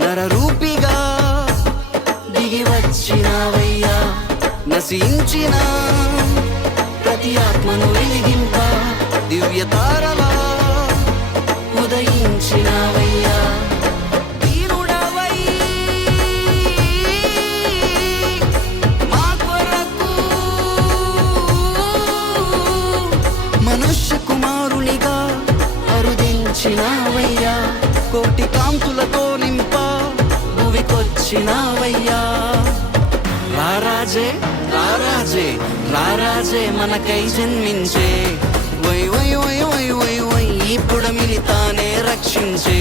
నరరూపిగా దిగి వచ్చినావయ్యా. నశించిన ప్రతి ఆత్మను వెలిగింప దివ్య తారలా ఉదయించినావయ్యా. మనుష్య కుమారునిగా అరుదించినావయ్యా. కోటి కాంతులతో నింప భువికొచ్చినావయ్యా. రారాజే రారాజే రారాజే మనకై జన్మించే వై వై వై వై వై వై ఈ పుడమిని తానే రక్షించే.